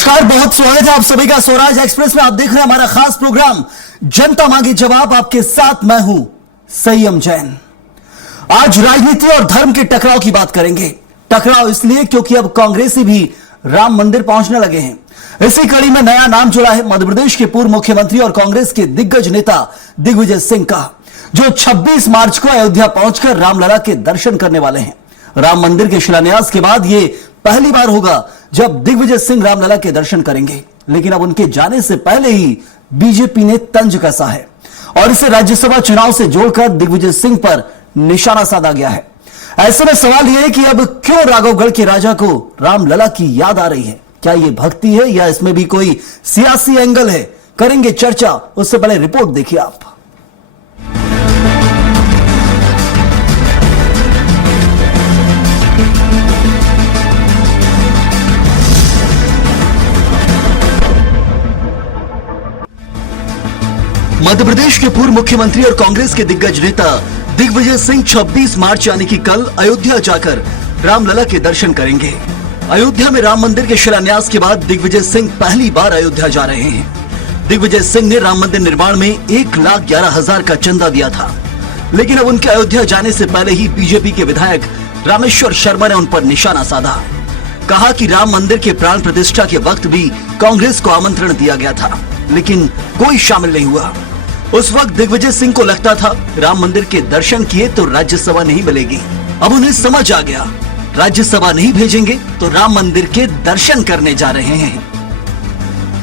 नमस्कार, बहुत स्वागत है आप सभी का स्वराज एक्सप्रेस में। आप देख रहे हैं हमारा खास प्रोग्राम जनता मांगे जवाब। आपके साथ मैं हूं संयम जैन। आज राजनीति और धर्म के टकराव की बात करेंगे। टकराव इसलिए क्योंकि अब कांग्रेसी भी राम मंदिर पहुंचने लगे हैं। इसी कड़ी में नया नाम जुड़ा है मध्य प्रदेश के पूर्व मुख्यमंत्री और कांग्रेस के दिग्गज नेता दिग्विजय सिंह का, जो 26 मार्च को अयोध्या पहुंचकर रामलला के दर्शन करने वाले हैं। राम मंदिर के शिलान्यास के बाद यह पहली बार होगा जब दिग्विजय सिंह रामलला के दर्शन करेंगे। लेकिन अब उनके जाने से पहले ही बीजेपी ने तंज कसा है और इसे राज्यसभा चुनाव से जोड़कर दिग्विजय सिंह पर निशाना साधा गया है। ऐसे में सवाल यह है कि अब क्यों राघवगढ़ के राजा को रामलला की याद आ रही है? क्या यह भक्ति है या इसमें भी कोई सियासी एंगल है? करेंगे चर्चा। उससे पहले रिपोर्ट देखिए आप। मध्य प्रदेश के पूर्व मुख्यमंत्री और कांग्रेस के दिग्गज नेता दिग्विजय सिंह 26 मार्च यानी कि कल अयोध्या जाकर रामलला के दर्शन करेंगे। अयोध्या में राम मंदिर के शिलान्यास के बाद दिग्विजय सिंह पहली बार अयोध्या जा रहे हैं। दिग्विजय सिंह ने राम मंदिर निर्माण में 1,11,000 का चंदा दिया था, लेकिन अब उनके अयोध्या जाने से पहले ही बीजेपी के विधायक रामेश्वर शर्मा ने उन पर निशाना साधा। कहा कि राम मंदिर के प्राण प्रतिष्ठा के वक्त भी कांग्रेस को आमंत्रण दिया गया था, लेकिन कोई शामिल नहीं हुआ। उस वक्त दिग्विजय सिंह को लगता था राम मंदिर के दर्शन किए तो राज्यसभा नहीं मिलेगी। अब उन्हें समझ आ गया, राज्यसभा नहीं भेजेंगे तो राम मंदिर के दर्शन करने जा रहे हैं।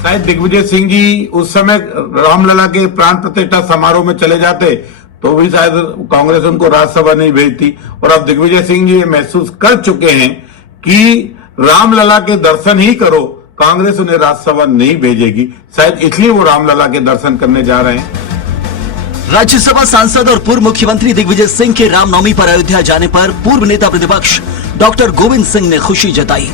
शायद दिग्विजय सिंह जी उस समय रामलला के प्राण प्रतिष्ठा समारोह में चले जाते तो भी शायद कांग्रेस उनको राज्यसभा नहीं भेजती। और अब दिग्विजय सिंह जी ये महसूस कर चुके हैं कि रामलला के दर्शन ही करो, कांग्रेस उन्हें राज्यसभा नहीं भेजेगी। शायद इसलिए वो रामलला के दर्शन करने जा रहे हैं। राज्यसभा सांसद और पूर्व मुख्यमंत्री दिग्विजय सिंह के रामनवमी पर अयोध्या जाने पर पूर्व नेता प्रतिपक्ष डॉक्टर गोविंद सिंह ने खुशी जताई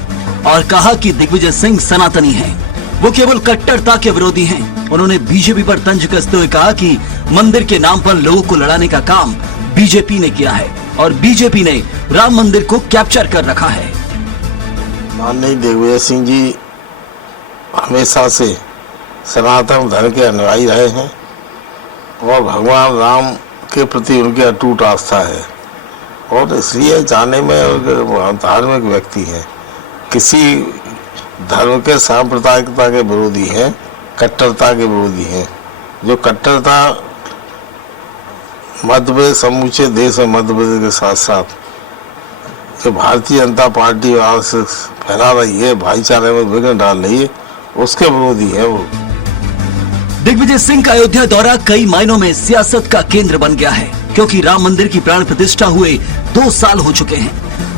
और कहा कि दिग्विजय सिंह सनातनी हैं, वो केवल कट्टरता के विरोधी हैं। उन्होंने बीजेपी पर तंज कसते हुए कहा कि मंदिर के नाम पर लोगों को लड़ाने का काम बीजेपी ने किया है और बीजेपी ने राम मंदिर को कैप्चर कर रखा है। माननीय दिग्विजय सिंह जी हमेशा से सनातन धर्म के अनुयायी रहे हैं और भगवान राम के प्रति उनकी अटूट आस्था है और इसलिए जाने में धार्मिक व्यक्ति हैं, किसी धर्म के सांप्रदायिकता के विरोधी हैं, कट्टरता के विरोधी हैं। जो कट्टरता मध्य प्रदेश, समूचे देश में मध्य प्रदेश के साथ साथ जो भारतीय जनता पार्टी से फैला रही है, भाईचारे में विघ्न डाल रही है, उसके विरोधी है वो। दिग्विजय सिंह का अयोध्या दौरा कई मायनों में सियासत का केंद्र बन गया है, क्योंकि राम मंदिर की प्राण प्रतिष्ठा हुए 2 साल हो चुके हैं।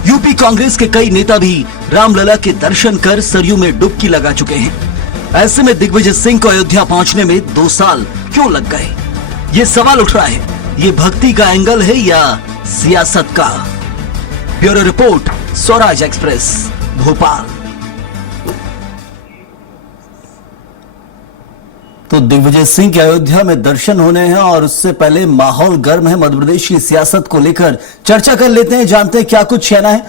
यूपी कांग्रेस के कई नेता भी रामलला के दर्शन कर सरयू में डुबकी लगा चुके हैं। ऐसे में दिग्विजय सिंह को अयोध्या पहुंचने में 2 साल क्यों लग गए? ये सवाल उठ रहा है, ये भक्ति का एंगल है या सियासत का? Bureau report, Swaraj express, Bhopal. तो दिग्विजय सिंह के अयोध्या में दर्शन होने हैं और उससे पहले माहौल गर्म है। मध्य प्रदेश की सियासत को लेकर चर्चा कर लेते हैं, जानते हैं क्या कुछ कहना है।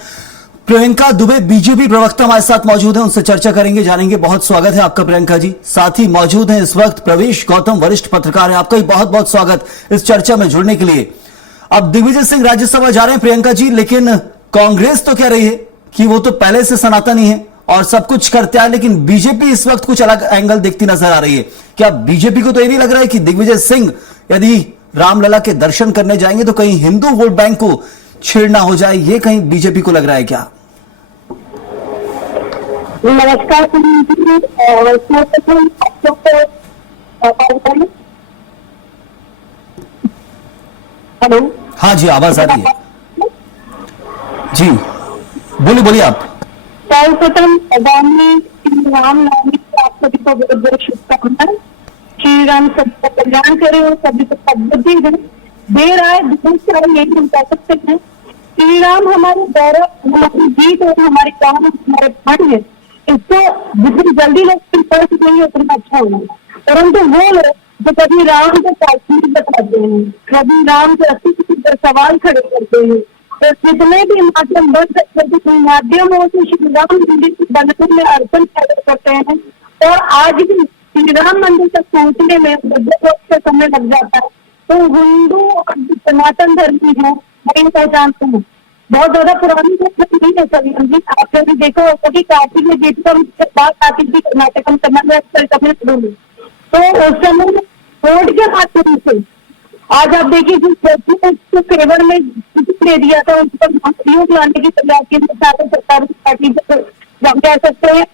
प्रियंका दुबे बीजेपी प्रवक्ता हमारे साथ मौजूद हैं, उनसे चर्चा करेंगे, जानेंगे। बहुत स्वागत है आपका प्रियंका जी। साथ ही मौजूद हैं इस वक्त प्रवेश गौतम, वरिष्ठ पत्रकार है, आपका भी बहुत बहुत स्वागत इस चर्चा में जुड़ने के लिए। अब दिग्विजय सिंह राज्यसभा जा रहे हैं प्रियंका जी, लेकिन कांग्रेस तो कह रही है कि वो तो पहले से सनातनी है और सब कुछ करते हैं, लेकिन बीजेपी इस वक्त कुछ अलग एंगल देखती नजर आ रही है। क्या बीजेपी को तो ये नहीं लग रहा है कि दिग्विजय सिंह यदि रामलला के दर्शन करने जाएंगे तो कहीं हिंदू वोट बैंक को छेड़ना हो जाए? ये कहीं बीजेपी को लग रहा है क्या? नमस्कार। हेलो। हाँ जी, आवाज आ रही है जी, बोलिए बोलिए आप। सर्वप्रथम आगामी रामनवमी को आप सभी को बहुत बहुत शुभकामनाएं। श्री राम सबका कल्याण करे और सभी को सद्बुद्धि दें। देर आए दुरुस्त आए, यही हम कह सकते हैं। श्री राम हमारे गौरव, हमारी जीत और हमारी काम, हमारे फंड है। इसको जितनी जल्दी लोग पढ़ सकेंगे उतना अच्छा होगा। परंतु वो लोग जो कभी राम को ताकीद बताते हैं, कभी राम के अस्तित्व पर सवाल खड़े करते हैं, तो जितने भी माध्यम बन सकते हैं, माध्यम हो तो श्री राम मंदिर बनने में अर्पण करते हैं। और आज भी श्री राम मंदिर तक पहुंचने में से समय लग जाता है। तो हिंदू और सनातन धर्मी है मैं पहचानता हूँ, बहुत ज्यादा पुरानी नहीं है सभी। आपने भी देखो कि कार्तिक में जीत कर उसके बाद कार्तिक भी कर्नाटक में तमिलनाडु, तो उस समय कोर्ट के माध्यम से आज आप देखिए जिस फेवर में दे दिया था उस पर सहयोग लाने की प्रयास की सारे सरकारी पार्टी हम कह सकते हैं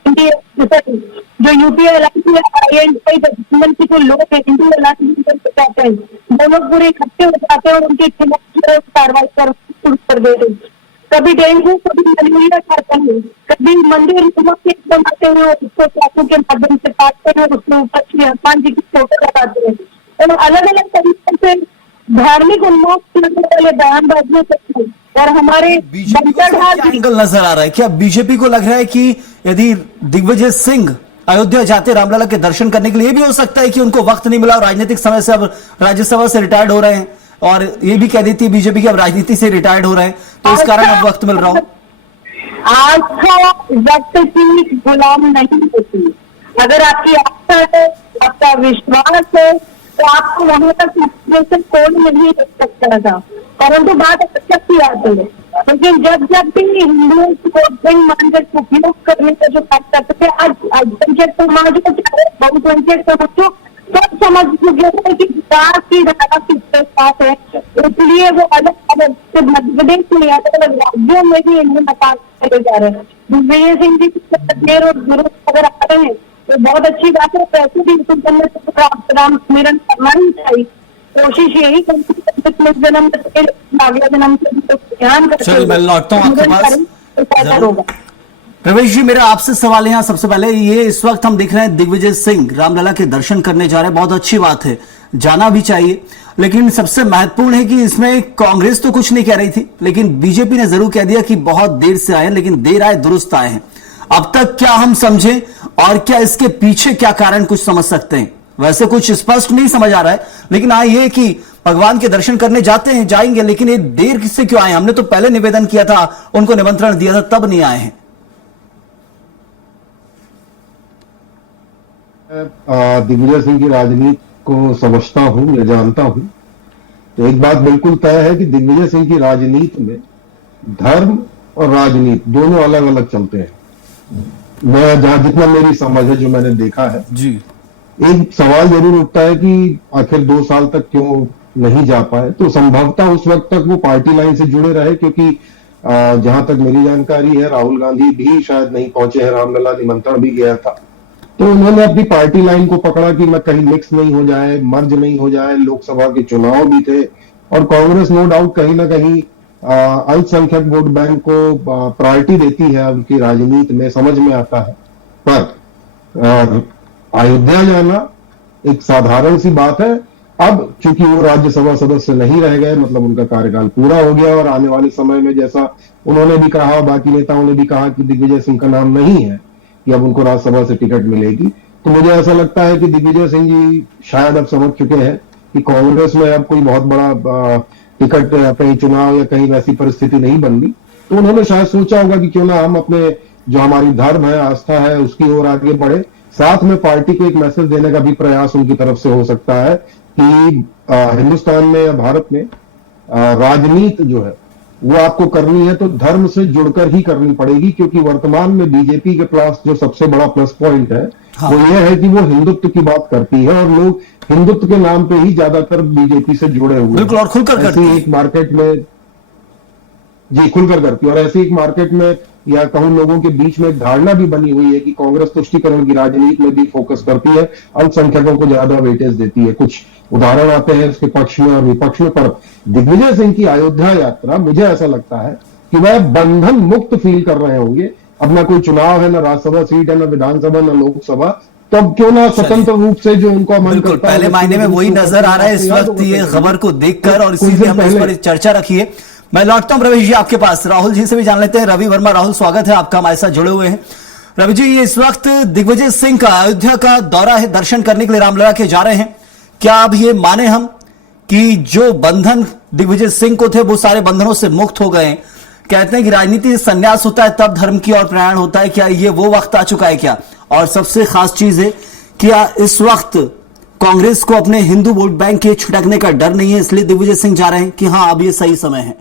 जो यूपीए अलायंस गठबंधन के जो लोग हैं इंडिया अलायंस चाहते हैं वो लोग पूरे इकट्ठे हो जाते हैं और उनके खिलाफ कार्रवाई शुरू कर देते हैं। कभी डेंगू, कभी मलेरिया खाते हैं, कभी मंदिर बनाते हैं और उसको चाकू के माध्यम से काटते हैं और उसके ऊपर श्री हनुमान जी की फोटो लगाते हैं। तो अलग अलग तरीके से धार्मिक उन्माद करने वाले बयानबाजियां करते हैं। और हमारे बीजेपी को क्या एंगल नजर आ रहा है? क्या बीजेपी को लग रहा है कि यदि दिग्विजय सिंह अयोध्या जाते रामलला के दर्शन करने के लिए, भी हो सकता है कि उनको वक्त नहीं मिला और राजनीतिक समय से अब राज्यसभा से रिटायर्ड हो रहे हैं, और ये भी कह देती है बीजेपी की अब राजनीति से रिटायर्ड हो रहे हैं, तो इस कारण अब वक्त मिल रहा हो। आस्था वक्त की गुलाम नहीं होती। अगर आपकी आस्था है, आपका विश्वास है, तो आपको वहां तक कोई नहीं रख सकता था। परंतु बात सच की आती है, लेकिन जब भी हिंदुओं को मानकर उपयोग करने का जो बात करते थे, आज अल्पसंख्यक समाज को बहुसंख्यक समाज को सब समझ चुके हैं कि विकास की धारा किसके साथ है, इसलिए वो अलग अलग मध्य प्रदेश में अलग अलग राज्यों में भी इन्हें नकार करे जा रहे हैं। दिग्विजय सिंह जी देर और विरोध अगर आ रहे हैं तो बहुत अच्छी बात है, पैसे भी राम स्मरण करना ही चाहिए। कोशिश यही जन्म अगला जन्म ध्यान चलो मैं लौटता हूँ आपके पास। होगा। प्रवेश जी, मेरा आपसे सवाल है सबसे पहले ये, इस वक्त हम देख रहे हैं दिग्विजय सिंह रामलला के दर्शन करने जा रहे हैं, बहुत अच्छी बात है, जाना भी चाहिए, लेकिन सबसे महत्वपूर्ण है कि इसमें कांग्रेस तो कुछ नहीं कह रही थी, लेकिन बीजेपी ने जरूर कह दिया कि बहुत देर से आए, लेकिन देर आए दुरुस्त आए हैं। अब तक क्या हम समझे और क्या इसके पीछे क्या कारण कुछ समझ सकते हैं? वैसे कुछ स्पष्ट नहीं समझ आ रहा है, लेकिन हाँ ये कि भगवान के दर्शन करने जाते हैं, जाएंगे, लेकिन ये देर किससे क्यों आए? हमने तो पहले निवेदन किया था, उनको निमंत्रण दिया था, तब नहीं आए हैं। दिग्विजय सिंह की राजनीति को समझता हूं, मैं जानता हूं, तो एक बात बिल्कुल तय है कि दिग्विजय सिंह की राजनीति में धर्म और राजनीति दोनों अलग अलग चलते हैं। मैं जहां जितना मेरी समझ है, जो मैंने देखा है जी, एक सवाल जरूर उठता है कि आखिर 2 साल तक क्यों नहीं जा पाए। तो संभवतः उस वक्त तक वो पार्टी लाइन से जुड़े रहे, क्योंकि जहां तक मेरी जानकारी है राहुल गांधी भी शायद नहीं पहुंचे हैं, रामलला निमंत्रण भी गया था, तो उन्होंने अपनी पार्टी लाइन को पकड़ा कि मैं कहीं मिक्स नहीं हो जाए, मर्ज नहीं हो जाए। लोकसभा के चुनाव भी थे और कांग्रेस नो डाउट कहीं ना कहीं अल्पसंख्यक वोट बैंक को प्रायोरिटी देती है उनकी राजनीति में, समझ में आता है। पर अयोध्या जाना एक साधारण सी बात है। अब चूंकि वो राज्यसभा सदस्य नहीं रह गए, मतलब उनका कार्यकाल पूरा हो गया, और आने वाले समय में जैसा उन्होंने भी कहा, बाकी नेताओं ने भी कहा कि दिग्विजय सिंह का नाम नहीं है कि अब उनको राज्यसभा से टिकट मिलेगी, तो मुझे ऐसा लगता है कि दिग्विजय सिंह जी शायद अब समझ चुके हैं कि कांग्रेस में अब कोई बहुत बड़ा टिकट कहीं चुनाव या कहीं वैसी परिस्थिति नहीं बन गई। तो उन्होंने शायद सोचा होगा कि क्यों ना हम अपने जो हमारी धर्म है, आस्था है, उसकी ओर आगे बढ़े। साथ में पार्टी को एक मैसेज देने का भी प्रयास उनकी तरफ से हो सकता है कि हिंदुस्तान में या भारत में राजनीति जो है वो आपको करनी है तो धर्म से जुड़कर ही करनी पड़ेगी, क्योंकि वर्तमान में बीजेपी के पास जो सबसे बड़ा प्लस पॉइंट है वो ये है कि वो हिंदुत्व की बात करती है और लोग हिंदुत्व के नाम पे ही ज्यादातर बीजेपी से जुड़े हुए हैं। बिल्कुल, और खुलकर करती है। एक मार्केट में जी खुलकर करती है, और ऐसी एक मार्केट में या कहूं लोगों के बीच में एक धारणा भी बनी हुई है कि कांग्रेस तुष्टीकरण की राजनीति में भी फोकस करती है, अल्पसंख्यकों को ज्यादा वेटेज देती है। कुछ उदाहरण आते हैं इसके पक्ष में और विपक्ष में, पर दिग्विजय सिंह की अयोध्या यात्रा मुझे ऐसा लगता है कि वह बंधन मुक्त फील कर रहे होंगे। अब ना कोई चुनाव है, ना राज्यसभा सीट है, ना विधानसभा, ना लोकसभा, तो अब क्यों ना स्वतंत्र रूप से जो उनका मन बिल्कुल करता है पहले मायने में वही नजर आ रहा है इस वक्त ये खबर को देखकर, और इसीलिए हमने इस पर चर्चा रखी है। मैं लौटता हूं रवि जी आपके पास, राहुल जी से भी जान लेते हैं। रवि वर्मा, राहुल स्वागत है आपका, हमारे साथ जुड़े हुए हैं। रवि जी, ये इस वक्त दिग्विजय सिंह का अयोध्या का दौरा है, दर्शन करने के लिए रामलला के जा रहे हैं। क्या अब ये माने हम कि जो बंधन दिग्विजय सिंह को थे वो सारे बंधनों से मुक्त हो गए? कहते हैं कि राजनीति संन्यास होता है तब धर्म की ओर प्रयाण होता है, क्या ये वो वक्त आ चुका है क्या? और सबसे खास चीज है कि इस वक्त कांग्रेस को अपने हिंदू वोट बैंक के छिटकने का डर नहीं है, इसलिए दिग्विजय सिंह जा रहे हैं कि हाँ अब ये सही समय है।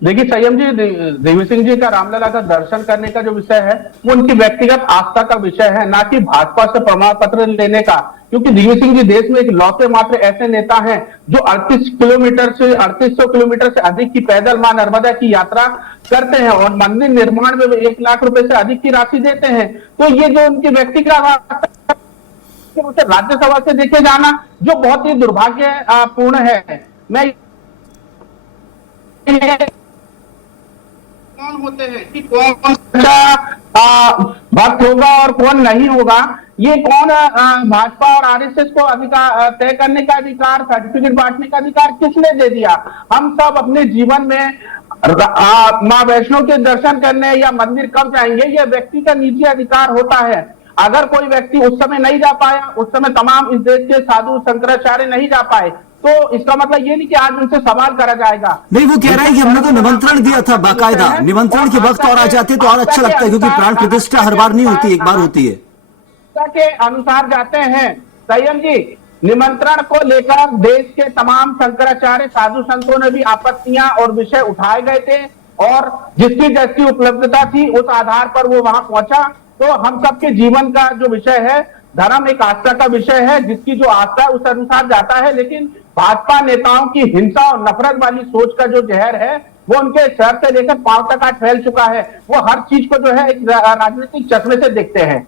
देखिए संयम जी, दिग्विजय सिंह जी का रामलला का दर्शन करने का जो विषय है वो उनकी व्यक्तिगत आस्था का विषय है, ना कि भाजपा से प्रमाण पत्र लेने का। क्योंकि दिग्विजय सिंह जी देश में एक लौटे मात्र ऐसे नेता हैं जो 3800 किलोमीटर से अधिक की पैदल मां नर्मदा की यात्रा करते हैं और मंदिर निर्माण में 1 लाख रुपए से अधिक की राशि देते हैं। तो ये जो उनकी व्यक्तिगत उसे राज्यसभा से देखे जाना जो बहुत ही दुर्भाग्यपूर्ण है। मैं कौन होते हैं कि कौन भक्त होगा और कौन नहीं होगा, ये कौन भाजपा और आरएसएस को अधिकार तय करने का अधिकार, सर्टिफिकेट बांटने का अधिकार किसने दे दिया? हम सब अपने जीवन में मां वैष्णो के दर्शन करने या मंदिर कब जाएंगे, यह व्यक्ति का निजी अधिकार होता है। अगर कोई व्यक्ति उस समय नहीं जा पाया, उस समय तमाम इस देश के साधु शंकराचार्य नहीं जा पाए, तो इसका मतलब ये नहीं कि आज उनसे सवाल करा जाएगा। नहीं, वो कह रहे हैं कि हमने तो निमंत्रण दिया था बाकायदा, निमंत्रण के वक्त और आ जाते तो और अच्छा लगता है, क्योंकि प्राण प्रतिष्ठा हर बार नहीं होती, एक बार होती है। के अनुसार जाते हैं संयम जी। निमंत्रण को लेकर देश के तमाम शंकराचार्य साधु संतों ने भी आपत्तियां और विषय उठाए गए थे और जिसकी जैसी उपलब्धता थी उस आधार पर वो वहां पहुंचा। तो हम सबके जीवन का जो विषय है, धर्म एक आस्था का विषय है, जिसकी जो आस्था है उस अनुसार जाता है। लेकिन भाजपा नेताओं की हिंसा और नफरत वाली सोच का जो जहर है वो उनके सर से लेकर पांव तक आज फैल चुका है। वो हर चीज को जो है एक राजनीतिक चश्मे से देखते हैं।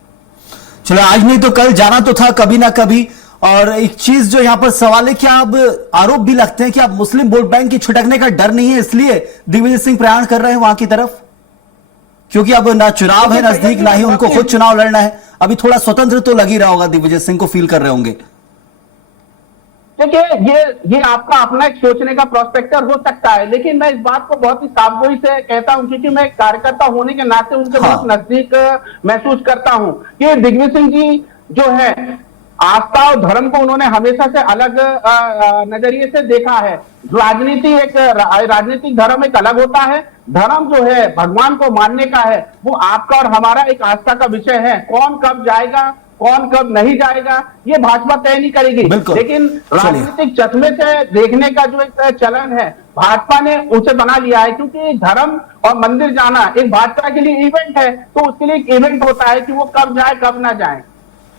चलो, आज नहीं तो कल जाना तो था कभी ना कभी। और एक चीज जो यहां पर सवाल है, क्या अब आरोप भी लगते हैं कि अब मुस्लिम वोट बैंक की छिटकने का डर नहीं है, इसलिए दिग्विजय सिंह प्रयाण कर रहे हैं वहां की तरफ? क्योंकि अब ना चुनाव है नजदीक, ना ही उनको खुद चुनाव लड़ना है, अभी थोड़ा स्वतंत्र तो लग ही रहा होगा, दिग्विजय सिंह को फील कर रहे होंगे। देखिए, ये आपका अपना एक सोचने का प्रोस्पेक्टर हो सकता है, लेकिन मैं इस बात को बहुत ही सावधानी से कहता हूं, क्योंकि मैं एक कार्यकर्ता होने के नाते उनके बहुत नजदीक महसूस करता हूं कि दिग्विजय सिंह जी जो है आस्था और धर्म को उन्होंने हमेशा से अलग नजरिए से देखा है। राजनीतिक धर्म एक अलग होता है, धर्म जो है भगवान को मानने का है, वो आपका और हमारा एक आस्था का विषय है। कौन कब जाएगा, कौन कब नहीं जाएगा, ये भाजपा तय नहीं करेगी। लेकिन राजनीतिक चश्मे से देखने का जो एक चलन है भाजपा ने उसे बना लिया है, क्योंकि धर्म और मंदिर जाना एक भाजपा के लिए इवेंट है, तो उसके लिए एक इवेंट होता है कि वो कब जाए कब ना जाए।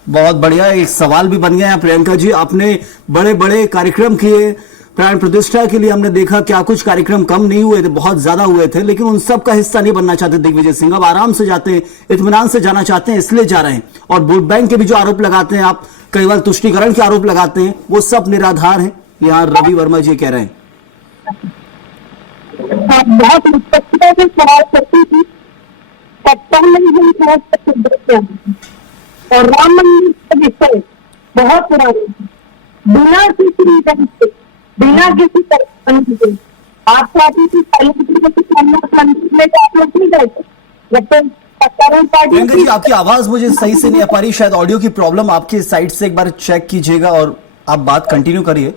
बहुत बढ़िया, एक सवाल भी बन गया है प्रियंका जी। आपने बड़े बड़े कार्यक्रम किए प्राण प्रतिष्ठा के लिए, हमने देखा क्या कुछ कार्यक्रम कम नहीं हुए थे, बहुत ज्यादा हुए थे, लेकिन उन सब का हिस्सा नहीं बनना चाहते दिग्विजय सिंह। अब आराम से जाते हैं, इत्मीनान से जाना चाहते हैं, इसलिए जा रहे हैं। और वोट बैंक के भी जो आरोप लगाते हैं आप, कई बार तुष्टीकरण के आरोप लगाते हैं, वो सब निराधार हैं, यहाँ रवि वर्मा जी कह रहे हैं। बहुत सवाल करती थी, और राम मंदिर का विषय बहुत पुराना, बिना किसी बिना किसी परेशानी के आप चाहती थी प्रियंका जी, आपकी आवाज मुझे सही से नहीं आ पा रही, शायद ऑडियो की प्रॉब्लम आपके साइड से, एक बार चेक कीजिएगा और आप बात कंटिन्यू करिए।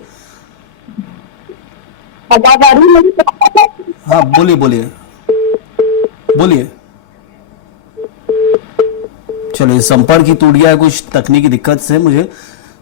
हाँ, बोलिए बोलिए बोलिए। चलिए, संपर्क ही टूट गया है कुछ तकनीकी दिक्कत से, मुझे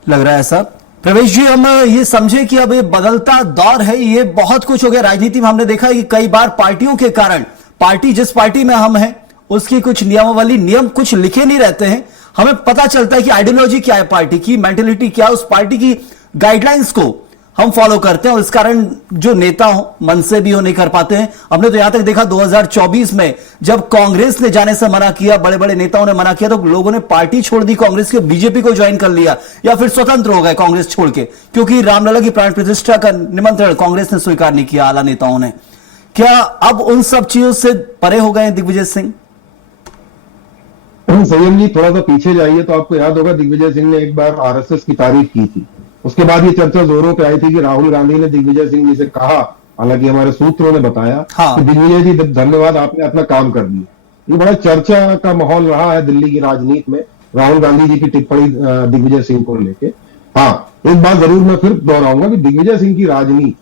लग रहा है ऐसा। प्रवेश जी, हम ये समझे कि अब ये बदलता दौर है, ये बहुत कुछ हो गया राजनीति में। हमने देखा है कि कई बार पार्टियों के कारण, पार्टी जिस पार्टी में हम हैं उसकी कुछ नियमावली, नियम कुछ लिखे नहीं रहते हैं, हमें पता चलता है कि आइडियोलॉजी क्या है पार्टी की, मेंटेलिटी क्या है, उस पार्टी की गाइडलाइंस को हम फॉलो करते हैं और इस कारण जो नेता हो मन से भी हो नहीं कर पाते हैं। हमने तो यहां तक देखा 2024 में जब कांग्रेस ने जाने से मना किया, बड़े बड़े नेताओं ने मना किया, तो लोगों ने पार्टी छोड़ दी कांग्रेस के, बीजेपी को ज्वाइन कर लिया या फिर स्वतंत्र हो गए कांग्रेस छोड़ के, क्योंकि रामलला की प्राण प्रतिष्ठा का निमंत्रण कांग्रेस ने स्वीकार नहीं किया, आला नेताओं ने। क्या अब उन सब चीजों से परे हो गए दिग्विजय सिंह? संयम जी, थोड़ा सा पीछे जाइए तो आपको याद होगा दिग्विजय सिंह ने एक बार आरएसएस की तारीफ की थी। उसके बाद ये चर्चा जोरों पे आई थी कि राहुल गांधी ने दिग्विजय सिंह जी से कहा, हालांकि हमारे सूत्रों ने बताया कि दिग्विजय जी धन्यवाद, आपने अपना काम कर दिया। ये बड़ा चर्चा का माहौल रहा है दिल्ली की राजनीति में राहुल गांधी जी की टिप्पणी दिग्विजय सिंह को लेके। हाँ, एक बात जरूर मैं फिर दोहराऊंगा कि दिग्विजय सिंह की राजनीति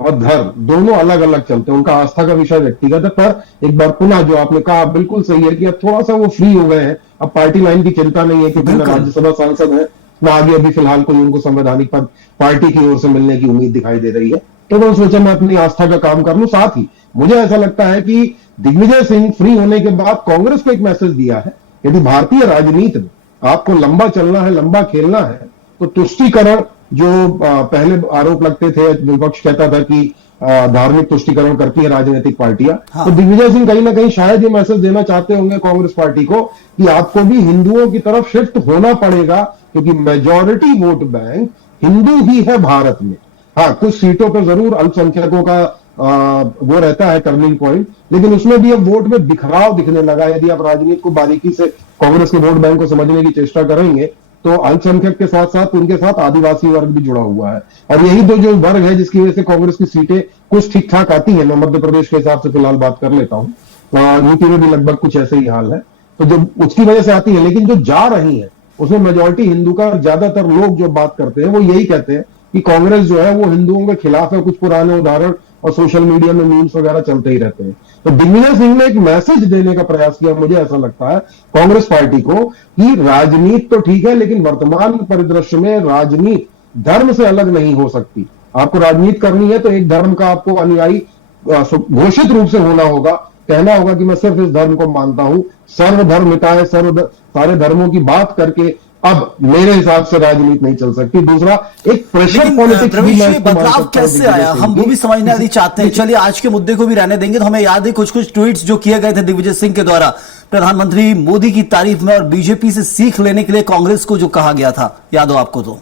और धर्म दोनों अलग अलग चलते हैं। उनका आस्था का विषय व्यक्तिगत है, पर एक बार पुनः जो आपने कहा बिल्कुल सही है कि अब थोड़ा सा वो फ्री हो गए हैं। अब पार्टी लाइन की चिंता नहीं है, क्योंकि बिल्कुल। राज्यसभा सांसद है ना, आगे अभी फिलहाल कोई उनको संवैधानिक पद पार्टी की ओर से मिलने की उम्मीद दिखाई दे रही है। तो मैं सोचा मैं अपनी आस्था का काम कर लूं। साथ ही मुझे ऐसा लगता है कि दिग्विजय सिंह फ्री होने के बाद कांग्रेस को एक मैसेज दिया है, यदि भारतीय राजनीति में आपको लंबा चलना है, लंबा खेलना है, तो तुष्टीकरण जो पहले आरोप लगते थे, विपक्ष कहता था कि धार्मिक तुष्टीकरण करती है राजनीतिक पार्टियां, हाँ। तो दिग्विजय सिंह कहीं ना कहीं शायद ये मैसेज देना चाहते होंगे कांग्रेस पार्टी को कि आपको भी हिंदुओं की तरफ शिफ्ट होना पड़ेगा, क्योंकि मेजॉरिटी वोट बैंक हिंदू ही है भारत में। हाँ, कुछ सीटों पर जरूर अल्पसंख्यकों का वो रहता है टर्निंग पॉइंट, लेकिन उसमें भी अब वोट में बिखराव दिखने लगा। यदि आप राजनीति को बारीकी से कांग्रेस के वोट बैंक को समझने की चेष्टा करेंगे तो अल्पसंख्यक के साथ साथ उनके साथ आदिवासी वर्ग भी जुड़ा हुआ है, और यही दो जो वर्ग है जिसकी वजह से कांग्रेस की सीटें कुछ ठीक ठाक आती है। मैं मध्य प्रदेश के हिसाब से फिलहाल बात कर लेता हूं, यूपी में भी लगभग कुछ ऐसे ही हाल है, तो जो उसकी वजह से आती है। लेकिन जो जा रही है उसमें मेजॉरिटी हिंदू का, ज्यादातर लोग जो बात करते हैं वो यही कहते हैं कि कांग्रेस जो है वो हिंदुओं के खिलाफ है। कुछ पुराने उदाहरण और सोशल मीडिया में मीम्स वगैरह चलते ही रहते हैं। तो दिग्विजय सिंह ने एक मैसेज देने का प्रयास किया, मुझे ऐसा लगता है कांग्रेस पार्टी को, कि राजनीति तो ठीक है, लेकिन वर्तमान परिदृश्य में राजनीति धर्म से अलग नहीं हो सकती। आपको राजनीति करनी है तो एक धर्म का आपको अनुयायी घोषित रूप से होना होगा, कहना होगा कि मैं सिर्फ इस धर्म को मानता हूं। सर्वधर्म मिटाए, सारे धर्मों की बात करके अब मेरे हिसाब से राजनीति नहीं चल सकती। दूसरा, एक प्रेशर लेकिन पॉलिटिक्स भी प्रवेश, मैं ये इसको मान बदलाव सकता हूं कैसे दिग्विजय आया, सिंह हम वो की। भी समझना यदि चाहते हैं। चलिए आज के मुद्दे को भी रहने देंगे। तो हमें याद है कुछ कुछ ट्वीट्स जो किए गए थे दिग्विजय सिंह के द्वारा प्रधानमंत्री मोदी की तारीफ में, और बीजेपी से सीख लेने के लिए कांग्रेस को जो कहा गया था, याद हो आपको? तो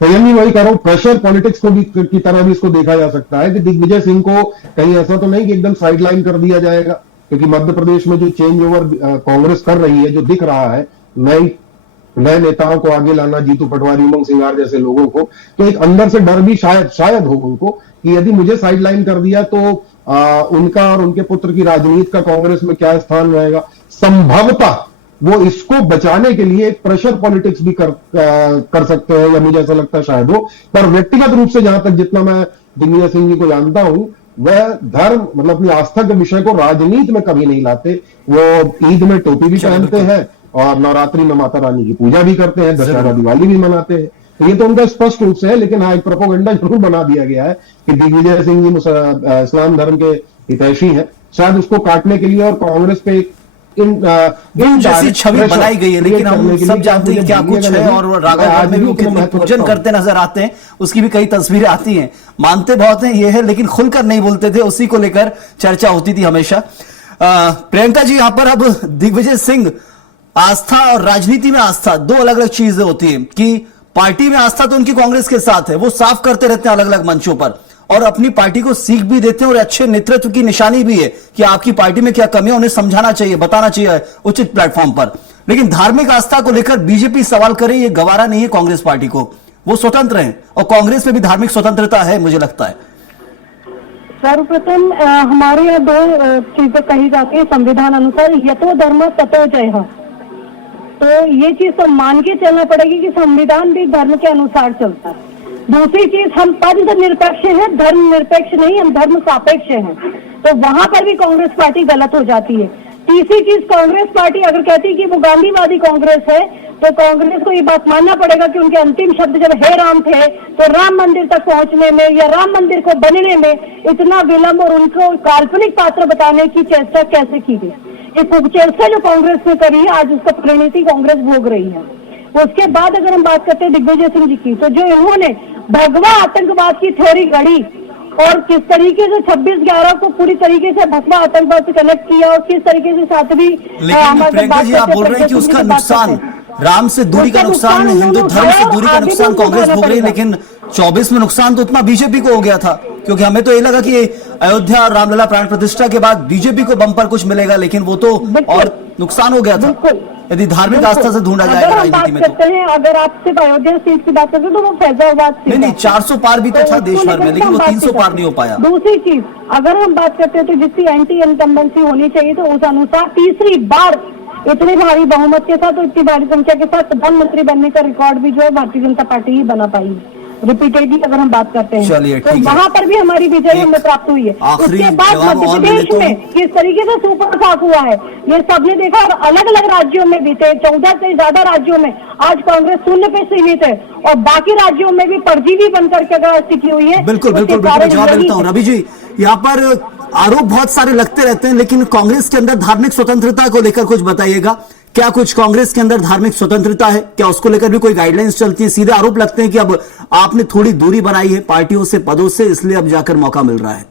मैं वही कह रहा हूं, प्रेशर पॉलिटिक्स को भी की तरह भी इसको देखा जा सकता है कि दिग्विजय सिंह को कहीं ऐसा तो नहीं कि एकदम साइडलाइन कर दिया जाएगा, क्योंकि मध्य प्रदेश में जो चेंज ओवर कांग्रेस कर रही है, जो दिख रहा है, नए नेताओं को आगे लाना, जीतू पटवारी, उमंग सिंगार जैसे लोगों को, तो एक अंदर से डर भी शायद हो उनको कि यदि मुझे साइडलाइन कर दिया तो उनका और उनके पुत्र की राजनीति का कांग्रेस में क्या स्थान रहेगा। संभवतः वो इसको बचाने के लिए एक प्रेशर पॉलिटिक्स भी कर सकते हैं, या मुझे ऐसा लगता है शायद हो। पर व्यक्तिगत रूप से जहां तक जितना मैं दिग्विजय सिंह जी को जानता हूं, वह धर्म मतलब अपनी आस्था के विषय को राजनीति में कभी नहीं लाते। वो ईद में टोपी भी पहनते हैं और नवरात्रि में माता रानी की पूजा भी करते हैं, दशहरा दिवाली भी मनाते हैं। तो ये तो उनका स्पष्ट रूप से है। लेकिन हाँ, एक प्रोपेगेंडा जरूर बना दिया गया है कि दिग्विजय सिंह जी इस्लाम धर्म के हितैषी हैं, शायद उसको काटने के लिए और कांग्रेस पे जैसी छवि बनाई गई है। लेकिन हम सब जानते हैं क्या कुछ है, और राघव में भी वो कितने पूजन करते नजर आते हैं, उसकी भी कई तस्वीरें आती हैं। मानते बहुत हैं ये है, लेकिन खुलकर नहीं बोलते थे, उसी को लेकर चर्चा होती थी हमेशा। प्रियंका जी, यहां पर अब दिग्विजय सिंह, आस्था और राजनीति में आस्था दो अलग अलग चीजें होती है। कि पार्टी में आस्था तो उनकी कांग्रेस के साथ है, वो साफ करते रहते हैं अलग अलग मंचों पर, और अपनी पार्टी को सीख भी देते हैं, और अच्छे नेतृत्व की निशानी भी है कि आपकी पार्टी में क्या कमी है उन्हें समझाना चाहिए, बताना चाहिए उचित प्लेटफॉर्म पर। लेकिन धार्मिक आस्था को लेकर बीजेपी सवाल करे, ये गवारा नहीं है कांग्रेस पार्टी को। वो स्वतंत्र हैं, और कांग्रेस में भी धार्मिक स्वतंत्रता है, मुझे लगता है। सर्वप्रथम हमारे यहाँ दो चीजें कही जाती है संविधान अनुसार, यतो धर्म ततो जयः। तो ये चीज तो मान के चलना पड़ेगी कि संविधान भी धर्म के अनुसार चलता है। दूसरी चीज, हम पंथ निरपेक्ष हैं, धर्म निरपेक्ष नहीं, हम धर्म सापेक्ष हैं, तो वहां पर भी कांग्रेस पार्टी गलत हो जाती है। तीसरी चीज, कांग्रेस पार्टी अगर कहती है कि वो गांधीवादी कांग्रेस है, तो कांग्रेस को ये बात मानना पड़ेगा कि उनके अंतिम शब्द जब हे राम थे, तो राम मंदिर तक पहुंचने में या राम मंदिर को बनने में इतना विलंब और उनको काल्पनिक पात्र बताने की चेष्टा कैसे की गई। एक उपचेष्टा जो कांग्रेस ने करी है, आज उसका परिणति कांग्रेस भोग रही है। उसके बाद अगर हम बात करते हैं दिग्विजय सिंह जी की, तो जो इन्होंने भगवा आतंकवाद की थ्योरी गढ़ी और किस तरीके से 26/11 को पूरी तरीके से भगवा आतंकवाद से कनेक्ट किया, और किस तरीके से साथ भी प्रियंका जी, आप बोल रहे हैं कि उसका नुकसान, राम से दूरी का नुकसान, हिंदू धर्म से दूरी का नुकसान कांग्रेस भोग रही है। लेकिन 24 में नुकसान तो उतना बीजेपी को हो गया था, क्योंकि हमें तो ये लगा कि अयोध्या और रामलला प्राण प्रतिष्ठा के बाद बीजेपी को बम्पर कुछ मिलेगा, लेकिन वो तो और नुकसान हो गया था। यदि धार्मिक आस्था से ढूंढा जाएगा राजनीति में, तो अगर आप सिर्फ अयोध्या सीट की बात करते हैं तो वो फैजाबाद सीट नहीं, 400 पार भी तो था देश भर में, लेकिन वो 300 पार नहीं हो पाया। दूसरी चीज, अगर हम बात करते हैं तो जितनी एंटी इनकम्बेंसी होनी चाहिए, तो उस अनुसार तीसरी बार इतनी भारी बहुमत के साथ और इतनी भारी संख्या के साथ प्रधानमंत्री बनने का रिकॉर्ड भी जो है भारतीय जनता पार्टी ही बना पाई है। रिपीटेडली अगर हम बात करते हैं चलिए, तो ठीक है। वहां पर भी हमारी विजय हमें प्राप्त हुई है। आखिरी उसके बाद जवाब मध्य और प्रदेश मिले में किस तरीके से सुपर फास्ट हुआ है ये सबने देखा, और अलग अलग राज्यों में भी थे, 14 से ज्यादा राज्यों में आज कांग्रेस 0 पे सीमित है, और बाकी राज्यों में भी परजीवी बनकर के अगर स्थिति हुई है। बिल्कुल बिल्कुल उसके बिल्कुल, कारण जवाब यही देता हूँ। है। रवि जी, यहाँ पर आरोप बहुत सारे लगते रहते हैं, लेकिन कांग्रेस के अंदर धार्मिक स्वतंत्रता को लेकर कुछ बताइएगा। क्या कुछ कांग्रेस के अंदर धार्मिक स्वतंत्रता है? क्या उसको लेकर भी कोई गाइडलाइंस चलती है? सीधे आरोप लगते हैं कि अब आपने थोड़ी दूरी बनाई है पार्टियों से, पदों से, इसलिए अब जाकर मौका मिल रहा है।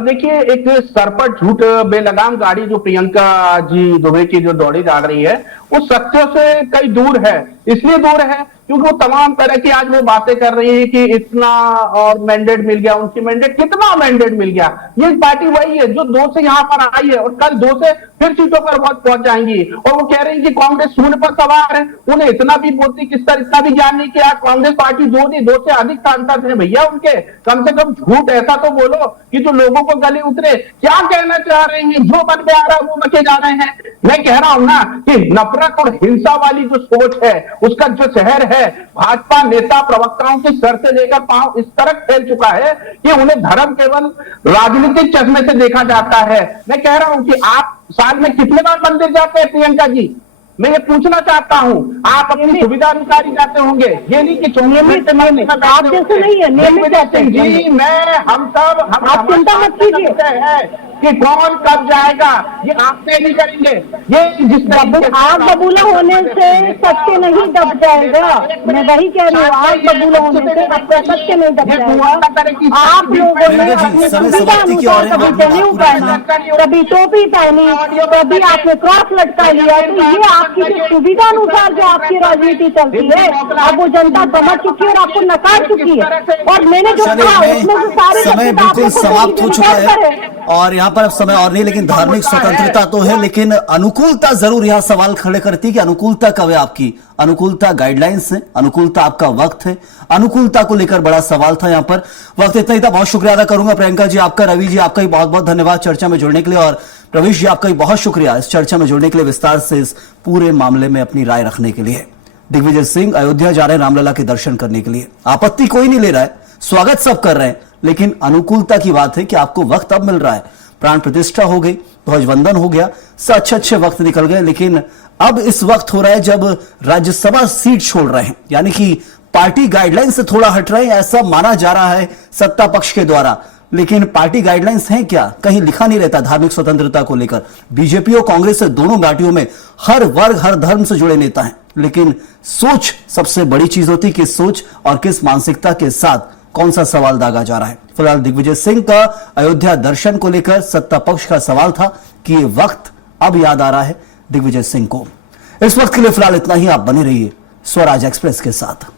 देखिए, एक सर पर झूठ बेलगाम गाड़ी जो प्रियंका जी दुबे की जो दौड़ी जा रही है वो सत्य से कई दूर है। इसलिए दूर है क्योंकि वो तमाम तरह की आज वो बातें कर रही है कि इतना और मैंडेट मिल गया, उनकी मैंडेट, कितना मैंडेट मिल गया। ये पार्टी वही है जो 2 से यहाँ पर आई है और कल 2 से फिर सीटों पर पहुंच जाएंगी, और वो कह रही है कि कांग्रेस 0 पर सवार है। उन्हें इतना भी बोलती किस तरह, इतना भी ज्ञान नहीं किया। कांग्रेस पार्टी 2 से अधिक सांसद है भैया उनके, कम से कम झूठ ऐसा तो बोलो कि जो लोगों को गले उतरे। क्या कहना चाह रहे हैं? जो मन में आ रहा है वो बचे जा रहे हैं। मैं कह रहा हूं ना कि नफरत और हिंसा वाली जो सोच है उसका जो शहर है, भाजपा नेता प्रवक्ताओं के सर से लेकर पांव इस तरह फैल चुका है कि उन्हें धर्म केवल राजनीतिक चश्मे से देखा जाता है। मैं कह रहा हूं कि आप साल में कितने बार मंदिर जाते हैं प्रियंका जी? मैं ये पूछना चाहता हूं। आप अपनी सुविधा अनुसार जाते होंगे, ये नहीं कि नियमित आप जैसे नहीं है, नियमित जाते हैं जी। मैं हम आप चिंता मत कीजिए है कि कौन कब जाएगा ये आप तय नहीं करेंगे। ये जिस आग बबूला होने से सत्य नहीं दब जाएगा। मैं वही कह रही हूँ, आग बबूला होने से आपका सत्य नहीं दब जाएगा। आप लोगों ने अपनी सुविधा अनुसार कभी जनेऊ पहना, कभी टोपी पहनी, कभी आपने क्रॉस लटका लिया, तो ये आपकी जो सुविधा अनुसार जो आपकी राजनीति चलती है अब वो जनता समझ चुकी है और आपको नकार चुकी है। और मैंने जो कहा उसमें से सारे समय बिल्कुल समाप्त हो चुका है और यहाँ पर अब समय और नहीं, लेकिन धार्मिक स्वतंत्रता तो है, लेकिन अनुकूलता जरूर यहाँ सवाल खड़े करती है कि अनुकूलता कब है आपकी? अनुकूलता गाइडलाइंस है, अनुकूलता आपका वक्त है, अनुकूलता को लेकर बड़ा सवाल था यहाँ पर। वक्त इतना ही था। बहुत शुक्रिया अदा करूंगा प्रियंका जी आपका, रवि जी आपका भी बहुत बहुत धन्यवाद चर्चा में जुड़ने के लिए, और प्रवेश जी आपका भी बहुत शुक्रिया इस चर्चा में जुड़ने के लिए, विस्तार से इस पूरे मामले में अपनी राय रखने के लिए। दिग्विजय सिंह अयोध्या जा रहे हैं रामलला के दर्शन करने के लिए, आपत्ति कोई नहीं ले रहा है, स्वागत सब कर रहे हैं, लेकिन अनुकूलता की बात है कि आपको वक्त अब मिल रहा है। प्राण प्रतिष्ठा हो गई, ध्वजवंदन हो गया, अच्छे वक्त निकल गए, लेकिन अब इस वक्त हो रहा है जब राज्यसभा सीट छोड़ रहे हैं, यानी कि पार्टी गाइडलाइन से थोड़ा हट रहे हैं, ऐसा माना जा रहा है सत्ता पक्ष के द्वारा। लेकिन पार्टी गाइडलाइंस हैं क्या? कहीं लिखा नहीं रहता धार्मिक स्वतंत्रता को लेकर। बीजेपी और कांग्रेस से दोनों पार्टियों में हर वर्ग हर धर्म से जुड़े नेता हैं, लेकिन सोच सबसे बड़ी चीज होती है, किस सोच और किस मानसिकता के साथ कौन सा सवाल दागा जा रहा है। फिलहाल दिग्विजय सिंह का अयोध्या दर्शन को लेकर सत्ता पक्ष का सवाल था कि ये वक्त अब याद आ रहा है दिग्विजय सिंह को। इस वक्त के लिए फिलहाल इतना ही। आप बने रहिए स्वराज एक्सप्रेस के साथ।